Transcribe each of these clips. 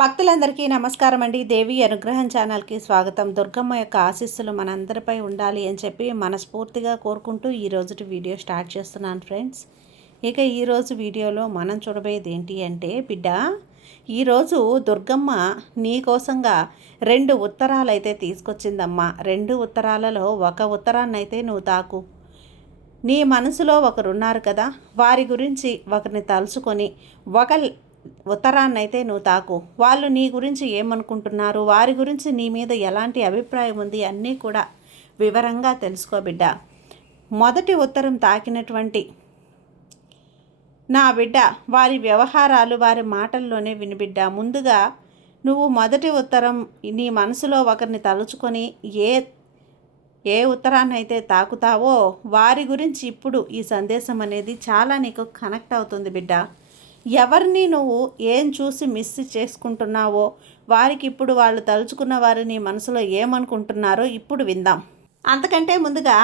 భక్తులందరికీ నమస్కారం అండి. దేవి అనుగ్రహం ఛానల్కి స్వాగతం. దుర్గమ్మ యొక్క ఆశీస్సులు మనందరిపై ఉండాలి అని చెప్పి మనస్ఫూర్తిగా కోరుకుంటూ ఈరోజు వీడియో స్టార్ట్ చేస్తున్నాను ఫ్రెండ్స్. ఇక ఈరోజు వీడియోలో మనం చూడబోయేది ఏంటి అంటే, బిడ్డ ఈరోజు దుర్గమ్మ నీ కోసంగా 2 ఉత్తరాలు అయితే తీసుకొచ్చిందమ్మా. 2 ఉత్తరాలలో ఒక ఉత్తరాన్ని అయితే నువ్వు తాకు. నీ మనసులో ఒకరున్నారు కదా, వారి గురించి ఒకరిని తలుచుకొని ఒక ఉత్తరాన్నైతే నువ్వు తాకు. వాళ్ళు నీ గురించి ఏమనుకుంటున్నారు, వారి గురించి నీ మీద ఎలాంటి అభిప్రాయం ఉంది అన్నీ కూడా వివరంగా తెలుసుకో బిడ్డ. మొదటి ఉత్తరం తాకినటువంటి నా బిడ్డ వారి వ్యవహారాలు వారి మాటల్లోనే వినిబిడ్డ. ముందుగా నువ్వు మొదటి ఉత్తరం నీ మనసులో ఒకరిని తలుచుకొని ఏ ఉత్తరాన్నైతే తాకుతావో వారి గురించి ఇప్పుడు ఈ సందేశం అనేది చాలా నీకు కనెక్ట్ అవుతుంది బిడ్డ. ఎవరిని నువ్వు ఏం చూసి మిస్ చేసుకుంటున్నావో వారికి ఇప్పుడు వాళ్ళు తలుచుకున్న వారు నీ మనసులో ఏమనుకుంటున్నారో ఇప్పుడు విందాం. అంతకంటే ముందుగా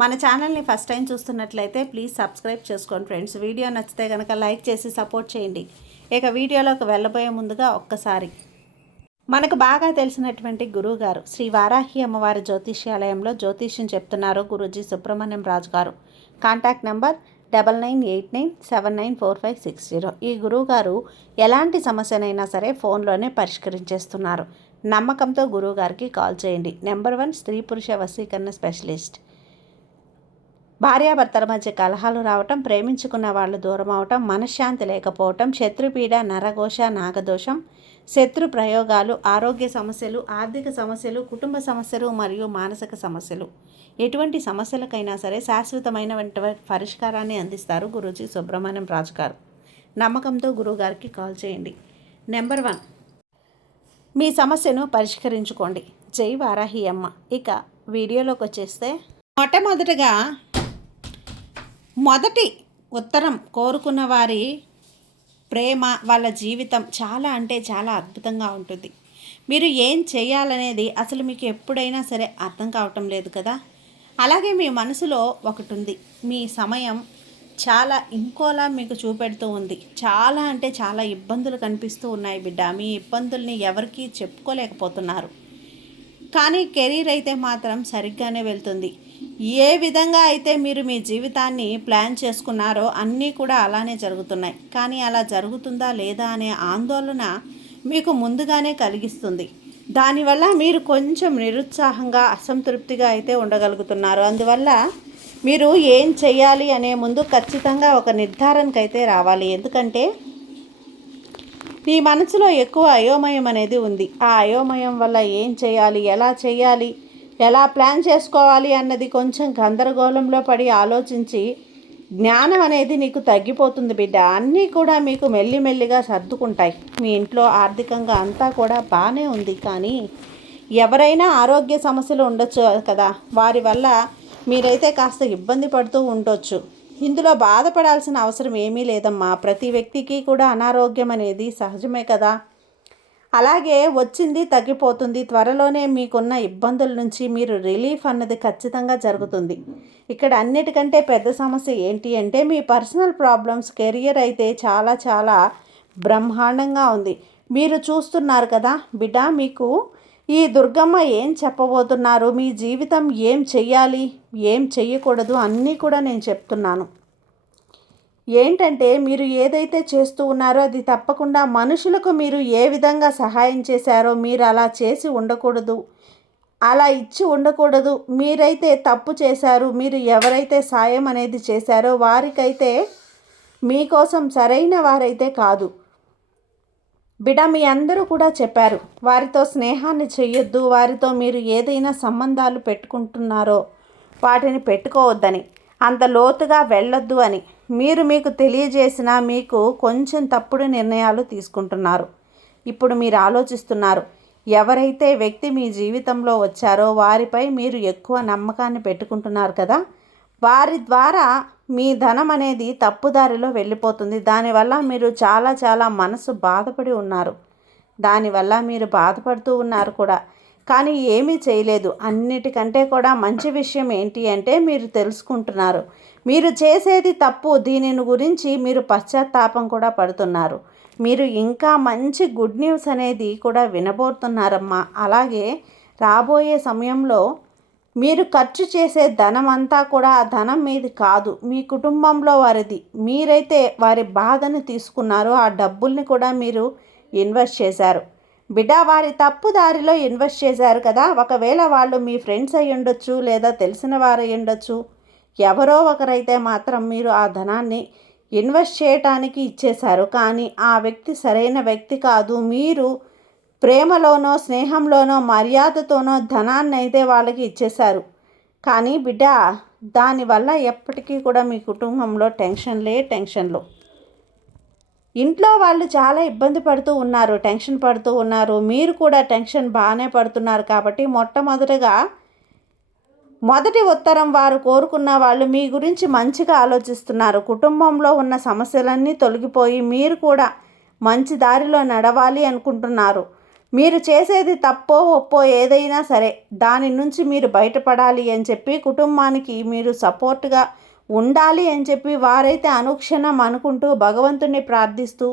మన ఛానల్ని ఫస్ట్ టైం చూస్తున్నట్లయితే ప్లీజ్ సబ్స్క్రైబ్ చేసుకోండి ఫ్రెండ్స్. వీడియో నచ్చితే కనుక లైక్ చేసి సపోర్ట్ చేయండి. ఇక వీడియోలోకి వెళ్ళబోయే ముందుగా ఒక్కసారి మనకు బాగా తెలిసినటువంటి గురువుగారు శ్రీ వారాహి అమ్మవారి జ్యోతిష్యాలయంలో జ్యోతిష్యం చెప్తున్నారు గురూజీ సుబ్రహ్మణ్యం రాజు గారు. Contact number 9989794560. ఈ గురువుగారు ఎలాంటి సమస్యనైనా సరే ఫోన్లోనే పరిష్కరించేస్తున్నారు. నమ్మకంతో గురువుగారికి కాల్ చేయండి. నెంబర్ 1 స్త్రీ పురుష వశీకరణ స్పెషలిస్ట్. భార్యాభర్తల మధ్య కలహాలు రావటం, ప్రేమించుకున్న వాళ్ళు దూరం అవటం, మనశ్శాంతి లేకపోవటం, శత్రుపీడ, నరఘోష, నాగదోషం, శత్రు ప్రయోగాలు, ఆరోగ్య సమస్యలు, ఆర్థిక సమస్యలు, కుటుంబ సమస్యలు మరియు మానసిక సమస్యలు, ఎటువంటి సమస్యలకైనా సరే శాశ్వతమైన పరిష్కారాన్ని అందిస్తారు గురూజీ సుబ్రహ్మణ్యం రాజు గారు. నమ్మకంతో గురువుగారికి కాల్ చేయండి. నెంబర్ 1 మీ సమస్యను పరిష్కరించుకోండి. జై వారాహి అమ్మ. ఇక వీడియోలోకి వచ్చేస్తే మొట్టమొదటిగా మొదటి ఉత్తరం కోరుకున్న వారి ప్రేమ, వాళ్ళ జీవితం చాలా అంటే చాలా అద్భుతంగా ఉంటుంది. మీరు ఏం చేయాలనేది అసలు మీకు ఎప్పుడైనా సరే అర్థం కావటం లేదు కదా. అలాగే మీ మనసులో ఒకటి ఉంది. మీ సమయం చాలా ఇంకోలా మీకు చూపెడుతూ ఉంది. చాలా అంటే చాలా ఇబ్బందులు కనిపిస్తూ ఉన్నాయి బిడ్డ. మీ ఇబ్బందుల్ని ఎవరికీ చెప్పుకోలేకపోతున్నారు. కానీ కెరీర్ అయితే మాత్రం సరిగ్గానే వెళ్తుంది. ఏ విధంగా అయితే మీరు మీ జీవితాన్ని ప్లాన్ చేసుకున్నారో అన్నీ కూడా అలానే జరుగుతున్నాయి. కానీ అలా జరుగుతుందా లేదా అనే ఆందోళన మీకు ముందుగానే కలిగిస్తుంది. దానివల్ల మీరు కొంచెం నిరుత్సాహంగా, అసంతృప్తిగా అయితే ఉండగలుగుతున్నారు. అందువల్ల మీరు ఏం చేయాలి అనే ముందు ఖచ్చితంగా ఒక నిర్ధారణకు అయితే రావాలి. ఎందుకంటే మీ మనసులో ఎక్కువ అయోమయం అనేది ఉంది. ఆ అయోమయం వల్ల ఏం చేయాలి, ఎలా ప్లాన్ చేసుకోవాలి అన్నది కొంచెం గందరగోళంలో పడి ఆలోచించి జ్ఞానం అనేది నీకు తగ్గిపోతుంది బిడ్డ. అన్నీ కూడా మీకు మెల్లిమెల్లిగా సర్దుకుంటాయి. మీ ఇంట్లో ఆర్థికంగా అంతా కూడా బాగానే ఉంది. కానీ ఎవరైనా ఆరోగ్య సమస్యలు ఉండొచ్చు కదా, వారి వల్ల మీరైతే కాస్త ఇబ్బంది పడుతూ ఉండొచ్చు. ఇందులో బాధపడాల్సిన అవసరం ఏమీ లేదమ్మా. ప్రతి వ్యక్తికి కూడా అనారోగ్యం అనేది సహజమే కదా. అలాగే వచ్చింది తగ్గిపోతుంది. త్వరలోనే మీకున్న ఇబ్బందుల నుంచి మీరు రిలీఫ్ అన్నది ఖచ్చితంగా జరుగుతుంది. ఇక్కడ అన్నిటికంటే పెద్ద సమస్య ఏంటి అంటే మీ పర్సనల్ ప్రాబ్లమ్స్. కెరియర్ అయితే చాలా చాలా బ్రహ్మాండంగా ఉంది. మీరు చూస్తున్నారు కదా బిడ్డ, మీకు ఈ దుర్గమ్మ ఏం చెప్పబోతున్నారు, మీ జీవితం ఏం చెయ్యాలి, ఏం చెయ్యకూడదు అన్నీ కూడా నేను చెప్తున్నాను. ఏంటంటే మీరు ఏదైతే చేస్తూ ఉన్నారో అది తప్పకుండా మనుషులకు మీరు ఏ విధంగా సహాయం చేశారో మీరు అలా చేసి ఉండకూడదు, అలా ఇచ్చి ఉండకూడదు. మీరైతే తప్పు చేశారు. మీరు ఎవరైతే సాయం అనేది చేశారో వారికైతే మీకోసం సరైన వారైతే కాదు బిడ్డ. మీ అందరూ కూడా చెప్పారు వారితో స్నేహాన్ని చెయ్యొద్దు, వారితో మీరు ఏదైనా సంబంధాలు పెట్టుకుంటున్నారో వాటిని పెట్టుకోవద్దని, అంత లోతుగా వెళ్ళొద్దు అని మీకు తెలియజేసినా మీకు కొంచెం తప్పుడు నిర్ణయాలు తీసుకుంటున్నారు. ఇప్పుడు మీరు ఆలోచిస్తున్నారు, ఎవరైతే వ్యక్తి మీ జీవితంలో వచ్చారో వారిపై మీరు ఎక్కువ నమ్మకాన్ని పెట్టుకుంటున్నారు కదా, వారి ద్వారా మీ ధనం అనేది తప్పుదారిలో వెళ్ళిపోతుంది. దానివల్ల మీరు చాలా చాలా మనసు బాధపడి ఉన్నారు. దానివల్ల మీరు బాధపడుతూ ఉన్నారు కూడా. కానీ ఏమీ చేయలేదు. అన్నిటికంటే కూడా మంచి విషయం ఏంటి అంటే మీరు తెలుసుకుంటున్నారు మీరు చేసేది తప్పు. దీనిని గురించి మీరు పశ్చాత్తాపం కూడా పడుతున్నారు. మీరు ఇంకా మంచి గుడ్ న్యూస్ అనేది కూడా వినబోతున్నారమ్మా. అలాగే రాబోయే సమయంలో మీరు ఖర్చు చేసే ధనం అంతా కూడా ఆ ధనం మీది కాదు, మీ కుటుంబంలో వారిది. మీరైతే వారి బాధను తీసుకున్నారో ఆ డబ్బుల్ని కూడా మీరు ఇన్వెస్ట్ చేశారు. బిడ్డ, వారి తప్పు దారిలో ఇన్వెస్ట్ చేశారు కదా. ఒకవేళ వాళ్ళు మీ ఫ్రెండ్స్ అయి ఉండొచ్చు, లేదా తెలిసిన వారు అయి ఉండొచ్చు. ఎవరో ఒకరైతే మాత్రం మీరు ఆ ధనాన్ని ఇన్వెస్ట్ చేయటానికి ఇచ్చేశారు. కానీ ఆ వ్యక్తి సరైన వ్యక్తి కాదు. మీరు ప్రేమలోనో స్నేహంలోనో మర్యాదతోనో ధనాన్ని అయితే వాళ్ళకి ఇచ్చేశారు. కానీ బిడ్డ, దానివల్ల ఎప్పటికీ కూడా మీ కుటుంబంలో టెన్షన్లు. ఇంట్లో వాళ్ళు చాలా ఇబ్బంది పడుతూ ఉన్నారు, టెన్షన్ పడుతూ ఉన్నారు. మీరు కూడా టెన్షన్ బాగానే పడుతున్నారు. కాబట్టి మొదటి ఉత్తరం వారు కోరుకున్న వాళ్ళు మీ గురించి మంచిగా ఆలోచిస్తున్నారు. కుటుంబంలో ఉన్న సమస్యలన్నీ తొలగిపోయి మీరు కూడా మంచి దారిలో నడవాలి అనుకుంటున్నారు. మీరు చేసేది తప్పో ఒప్పో ఏదైనా సరే దాని నుంచి మీరు బయటపడాలి అని చెప్పి, కుటుంబానికి మీరు సపోర్ట్గా ఉండాలి అని చెప్పి వారైతే అనుక్షణం అనుకుంటూ భగవంతుని ప్రార్థిస్తూ,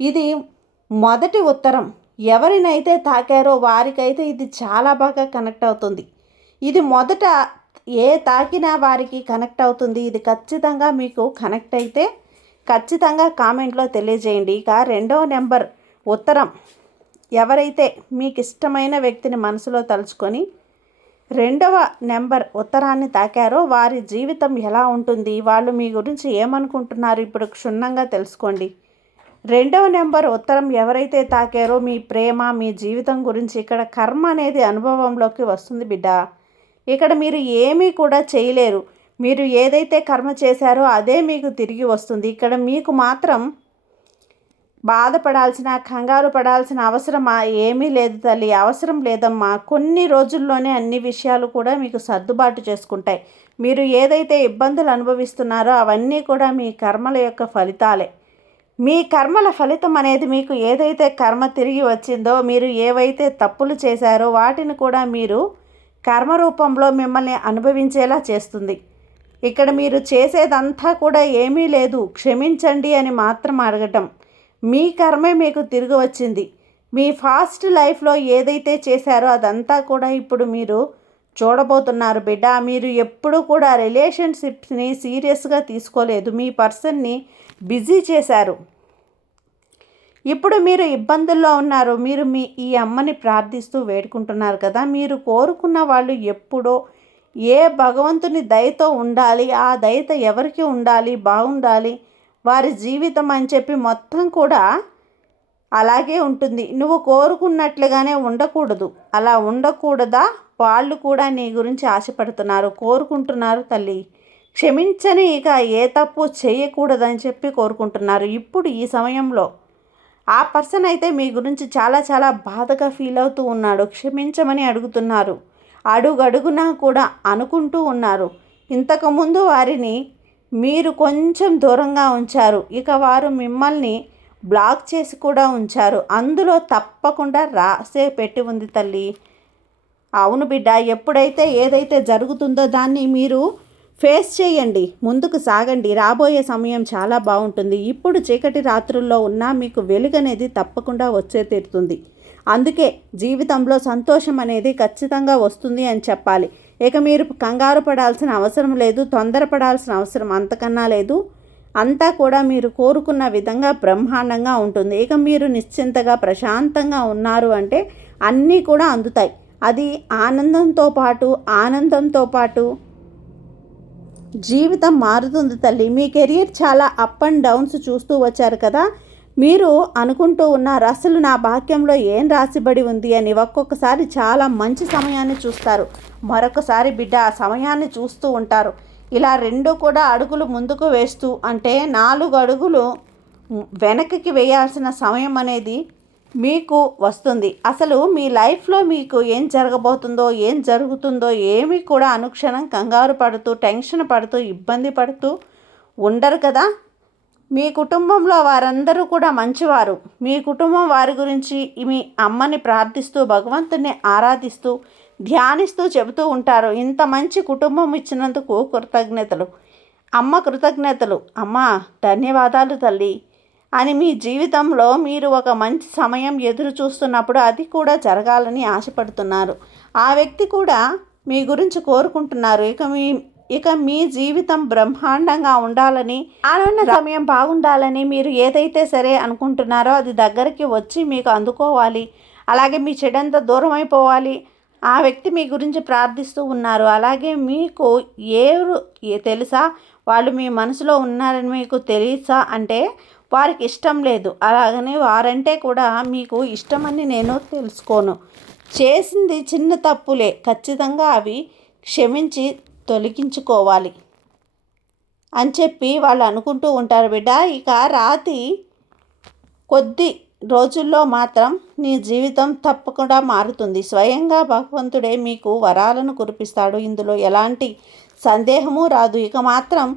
ఇది మొదటి ఉత్తరం ఎవరినైతే తాకారో వారికైతే ఇది చాలా బాగా కనెక్ట్ అవుతుంది. ఇది మొదట తాకినా వారికి కనెక్ట్ అవుతుంది. ఇది ఖచ్చితంగా మీకు కనెక్ట్ అయితే ఖచ్చితంగా కామెంట్లో తెలియజేయండి. ఇక రెండవ నెంబర్ ఉత్తరం ఎవరైతే మీకు ఇష్టమైన వ్యక్తిని మనసులో తలుచుకొని రెండవ నెంబర్ ఉత్తరాన్ని తాకారో వారి జీవితం ఎలా ఉంటుంది, వాళ్ళు మీ గురించి ఏమనుకుంటున్నారు, ఇప్పుడు క్షుణ్ణంగా తెలుసుకోండి. రెండవ నెంబర్ ఉత్తరం ఎవరైతే తాకారో మీ ప్రేమ, మీ జీవితం గురించి ఇక్కడ కర్మ అనేది అనుభవంలోకి వస్తుంది బిడ్డ. ఇక్కడ మీరు ఏమీ కూడా చేయలేరు. మీరు ఏదైతే కర్మ చేశారో అదే మీకు తిరిగి వస్తుంది. ఇక్కడ మీకు మాత్రం బాధపడాల్సిన, కంగారు పడాల్సిన అవసరమా ఏమీ లేదు తల్లి. అవసరం లేదమ్మా. కొన్ని రోజుల్లోనే అన్ని విషయాలు కూడా మీకు సర్దుబాటు చేసుకుంటాయి. మీరు ఏదైతే ఇబ్బందులు అనుభవిస్తున్నారో అవన్నీ కూడా మీ కర్మల యొక్క ఫలితాలే. మీ కర్మల ఫలితం అనేది మీకు ఏదైతే కర్మ తిరిగి వచ్చిందో, మీరు ఏవైతే తప్పులు చేశారో వాటిని కూడా మీరు కర్మ రూపంలో మిమ్మల్ని అనుభవించేలా చేస్తుంది. ఇక్కడ మీరు చేసేదంతా కూడా ఏమీ లేదు, క్షమించండి అని మాత్రం అడగటం. మీ కర్మే మీకు తిరిగి వచ్చింది. మీ ఫాస్ట్ లైఫ్లో ఏదైతే చేశారో అదంతా కూడా ఇప్పుడు మీరు చూడబోతున్నారు బిడ్డ. మీరు ఎప్పుడూ కూడా రిలేషన్షిప్స్ని సీరియస్గా తీసుకోలేదు. మీ పర్సన్ని బిజీ చేశారు. ఇప్పుడు మీరు ఇబ్బందుల్లో ఉన్నారు. మీరు ఈ అమ్మని ప్రార్థిస్తూ వేడుకుంటున్నారు కదా. మీరు కోరుకున్న వాళ్ళు ఎప్పుడో ఏ భగవంతుని దయతో ఉండాలి, ఆ దయతో ఎవరికి ఉండాలి, బాగుండాలి వారి జీవితం అని చెప్పి మొత్తం కూడా అలాగే ఉంటుంది. నువ్వు కోరుకున్నట్లుగానే ఉండకూడదు. అలా ఉండకూడదా? వాళ్ళు కూడా నీ గురించి ఆశపడుతున్నారు, కోరుకుంటున్నారు తల్లి. క్షమించని ఇక ఏ తప్పు చేయకూడదని చెప్పి కోరుకుంటున్నారు. ఇప్పుడు ఈ సమయంలో ఆ పర్సన్ అయితే మీ గురించి చాలా చాలా బాధగా ఫీల్ అవుతూ ఉన్నాడు. క్షమించమని అడుగుతున్నారు. అడుగడుగునా కూడా అనుకుంటూ ఉన్నారు. ఇంతకుముందు వారిని మీరు కొంచెం దూరంగా ఉంచారు. ఇక వారు మిమ్మల్ని బ్లాక్ చేసి కూడా ఉంచారు. అందులో తప్పకుండా రాసే పెట్టి ఉంది తల్లి. అవును బిడ్డ, ఎప్పుడైతే ఏదైతే జరుగుతుందో దాన్ని మీరు ఫేస్ చేయండి, ముందుకు సాగండి. రాబోయే సమయం చాలా బాగుంటుంది. ఇప్పుడు చీకటి రాత్రుల్లో ఉన్నా మీకు వెలుగు అనేది తప్పకుండా వచ్చే తీరుతుంది. అందుకే జీవితంలో సంతోషం అనేది ఖచ్చితంగా వస్తుంది అని చెప్పాలి. ఇక మీరు కంగారు పడాల్సిన అవసరం లేదు, తొందరపడాల్సిన అవసరం అంతకన్నా లేదు. అంతా కూడా మీరు కోరుకున్న విధంగా బ్రహ్మాండంగా ఉంటుంది. ఇక మీరు నిశ్చింతగా ప్రశాంతంగా ఉన్నారు అంటే అన్నీ కూడా అందుతాయి. అది ఆనందంతో పాటు జీవితం మారుతుంది తల్లి. మీ కెరియర్ చాలా అప్ అండ్ డౌన్స్ చూస్తూ వచ్చారు కదా. మీరు అనుకుంటూ ఉన్నారు, అసలు నా భాగ్యంలో ఏం రాసిబడి ఉంది అని. ఒక్కొక్కసారి చాలా మంచి సమయాన్ని చూస్తారు, మరొకసారి బిడ్డ ఆ సమయాన్ని చూస్తూ ఉంటారు. ఇలా రెండు కూడా అడుగులు ముందుకు వేస్తూ, అంటే 4 అడుగులు వెనక్కి వేయాల్సిన సమయం అనేది మీకు వస్తుంది. అసలు మీ లైఫ్లో మీకు ఏం జరగబోతుందో, ఏం జరుగుతుందో ఏమీ కూడా అనుక్షణం కంగారు పడుతూ, టెన్షన్ పడుతూ, ఇబ్బంది పడుతూ ఉండరు కదా. మీ కుటుంబంలో వారందరూ కూడా మంచివారు. మీ కుటుంబం వారి గురించి మీ అమ్మని ప్రార్థిస్తూ, భగవంతుని ఆరాధిస్తూ, ధ్యానిస్తూ చెబుతూ ఉంటారు. ఇంత మంచి కుటుంబం ఇచ్చినందుకు కృతజ్ఞతలు అమ్మ, కృతజ్ఞతలు అమ్మ, ధన్యవాదాలు తల్లి. అని మీ జీవితంలో మీరు ఒక మంచి సమయం ఎదురు చూస్తున్నప్పుడు అది కూడా జరగాలని ఆశపడుతున్నారు. ఆ వ్యక్తి కూడా మీ గురించి కోరుకుంటున్నారు. ఇక మీ జీవితం బ్రహ్మాండంగా ఉండాలని, రానున్న సమయం బాగుండాలని మీరు ఏదైతే సరే అనుకుంటున్నారో అది దగ్గరికి వచ్చి మీకు అందుకోవాలి. అలాగే మీ చెడంతా దూరం అయిపోవాలి. ఆ వ్యక్తి మీ గురించి ప్రార్థిస్తూ ఉన్నారు. అలాగే మీకు తెలుసా వాళ్ళు మీ మనసులో ఉన్నారని మీకు తెలుసా అంటే వారికి ఇష్టం లేదు. అలాగని వారంటే కూడా మీకు ఇష్టమని నేను తెలుసుకోను. చేసింది చిన్న తప్పులే, ఖచ్చితంగా అవి క్షమించి తొలగించుకోవాలి అని చెప్పి వాళ్ళు అనుకుంటూ ఉంటారు బిడ్డ. ఇక రాతి కొద్ది రోజుల్లో మాత్రం నీ జీవితం తప్పకుండా మారుతుంది. స్వయంగా భగవంతుడే మీకు వరాలను కురిపిస్తాడు. ఇందులో ఎలాంటి సందేహము రాదు. ఇక మాత్రం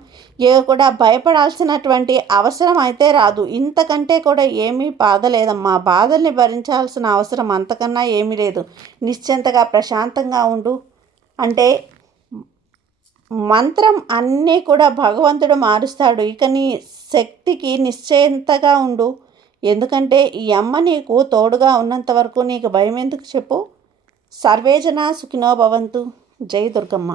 కూడా భయపడాల్సినటువంటి అవసరం అయితే రాదు. ఇంతకంటే కూడా ఏమీ బాధ లేదమ్మా. బాధల్ని భరించాల్సిన అవసరం అంతకన్నా ఏమీ లేదు. నిశ్చింతగా ప్రశాంతంగా ఉండు. అంటే మంత్రం అన్నీ కూడా భగవంతుడు మారుస్తాడు. ఇక నీ శక్తికి నిశ్చయంతగా ఉండు. ఎందుకంటే ఈ అమ్మ నీకు తోడుగా ఉన్నంత వరకు నీకు భయం ఎందుకు చెప్పు. సర్వేజన సుఖినో భవంతు. జై దుర్గమ్మ.